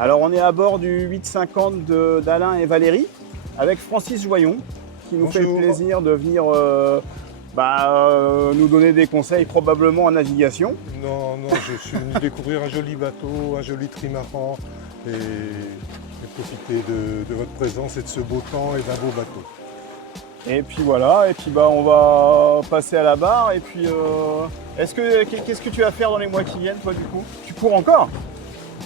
Alors on est à bord du 850 d'Alain et Valérie avec Francis Joyon qui nous fait le plaisir de venir nous donner des conseils probablement en navigation. Non, je suis venu découvrir un joli bateau, un joli trimaran et profiter de votre présence et de ce beau temps et d'un beau bateau. Et puis voilà, et puis on va passer à la barre. Et puis qu'est-ce que tu vas faire dans les mois qui viennent toi du coup? Tu cours encore?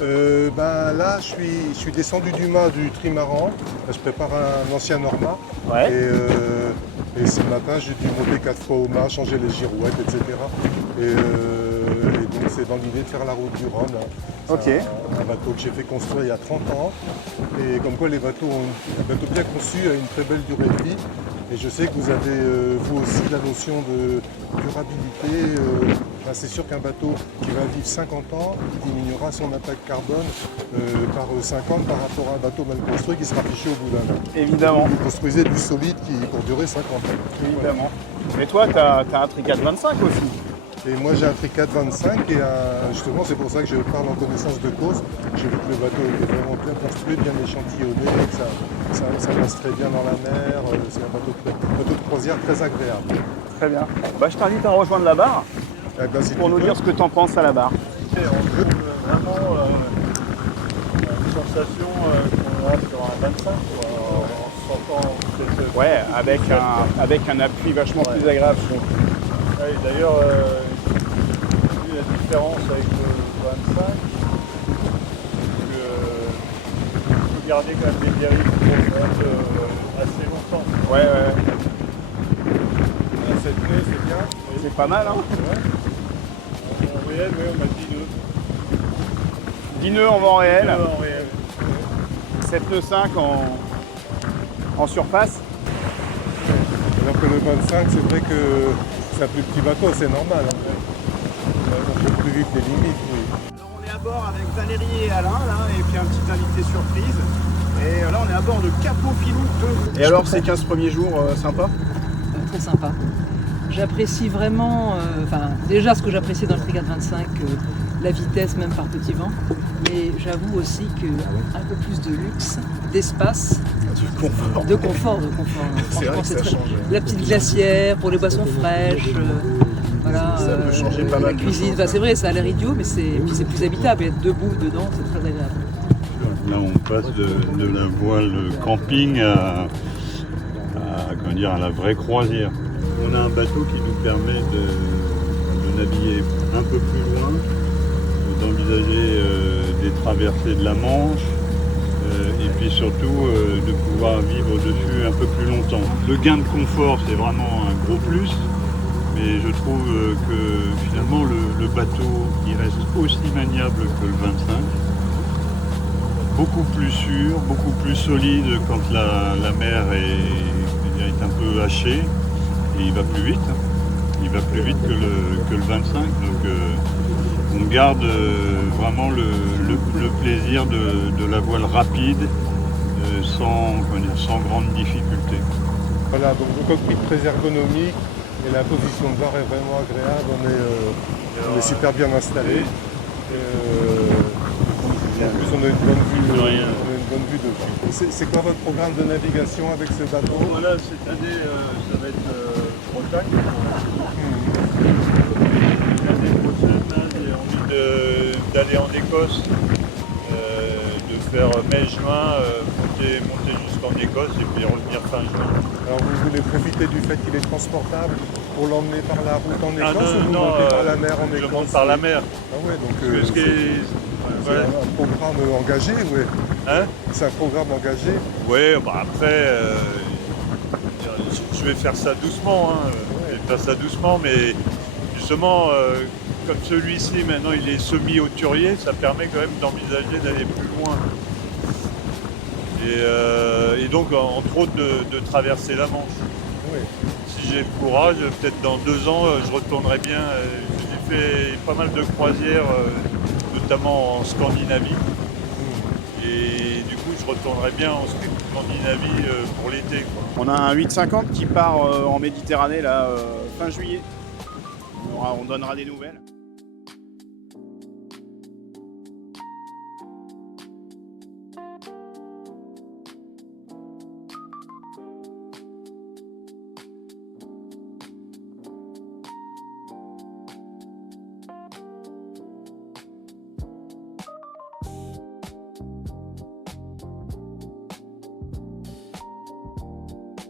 Là, je suis descendu du mât du trimaran. Je prépare un ancien Norma. Ouais. Et ce matin, j'ai dû monter 4 fois au mât, changer les girouettes, etc. Et donc, c'est dans l'idée de faire la route du Rhône. Ok. Un bateau que j'ai fait construire il y a 30 ans. Et comme quoi, un bateau bien conçu a une très belle durée de vie. Et je sais que vous avez, vous aussi, la notion de durabilité. C'est sûr qu'un bateau qui va vivre 50 ans diminuera son impact carbone par 50 par rapport à un bateau mal construit qui sera fiché au bout d'un an. Évidemment. Vous construisez du solide pour durer 50 ans. Évidemment. Mais toi, tu as un Tricat 25 aussi. Et moi j'ai un Tricat 25 et justement c'est pour ça que je parle en connaissance de cause. J'ai vu que le bateau était vraiment bien construit, bien échantillonné, que ça passe très bien dans la mer. C'est un bateau de croisière très agréable. Très bien. Je t'invite à rejoindre la barre pour nous dire ce que tu en penses à la barre. Vraiment une sensation qu'on a sur un 25, en sentant cette... Ouais, avec un appui vachement plus agréable, je trouve. Ouais, d'ailleurs, j'ai vu la différence avec le 25, que faut garder quand même des dérives profondes assez longtemps. Ouais. Cette clé c'est bien. C'est pas mal, hein? Ouais. En réel, oui, on m'a dit 10 nœuds en vent réel, 2 en réel. 7 nœuds 5 en surface. Alors que le 25, c'est vrai que c'est un plus petit bateau, c'est normal. On peut plus vite les limites. Oui. Alors on est à bord avec Valérie et Alain, là, et puis un petit invité surprise. Et là on est à bord de Capot Filou 2. Et alors ces 15 premiers jours, sympa? Très sympa. J'apprécie vraiment, déjà ce que j'apprécie dans le Tricat 25, la vitesse même par petit vent, mais j'avoue aussi qu'un peu plus de luxe, d'espace, de confort. C'est vrai que ça change. La petite glacière pour les boissons fraîches, Ça peut changer pas mal la de cuisine, choses. C'est vrai, ça a l'air idiot, mais c'est plus habitable, et être debout dedans, c'est très agréable. Là, on passe de la voile camping à la vraie croisière. On a un bateau qui nous permet de naviguer un peu plus loin, d'envisager des traversées de la Manche et puis surtout de pouvoir vivre dessus un peu plus longtemps. Le gain de confort, c'est vraiment un gros plus, mais je trouve que finalement le bateau il reste aussi maniable que le 25. Beaucoup plus sûr, beaucoup plus solide quand la mer est un peu hachée et il va plus vite. Il va plus vite que le 25. Donc on garde vraiment le plaisir de la voile rapide sans grande difficulté. Voilà, donc le cockpit très ergonomique et la position de barre est vraiment agréable. On est super bien installé. En plus, on a une bonne vue dessus. C'est quoi votre programme de navigation avec ce bateau? Voilà, cette année, ça va être Bretagne. L'année prochaine, j'ai envie d'aller en Écosse, de faire mai-juin, monter jusqu'en Écosse et puis revenir fin juin. Alors vous voulez profiter du fait qu'il est transportable pour l'emmener par la route en Écosse ou vous non, montez par la mer en Écosse? Je monte par la mer. Ah ouais, donc C'est un programme engagé, oui. Hein? C'est un programme engagé. Ouais, après, je vais faire ça doucement. Mais justement, comme celui-ci, maintenant, il est semi-hauturier, ça permet quand même d'envisager d'aller plus loin. Et donc, entre autres, de traverser la Manche. Oui. Si j'ai le courage, peut-être dans 2 ans, je retournerai bien. J'ai fait pas mal de croisières, notamment en Scandinavie. Et du coup, je retournerai bien en Scandinavie pour l'été. On a un 850 qui part en Méditerranée là, fin juillet. On donnera des nouvelles.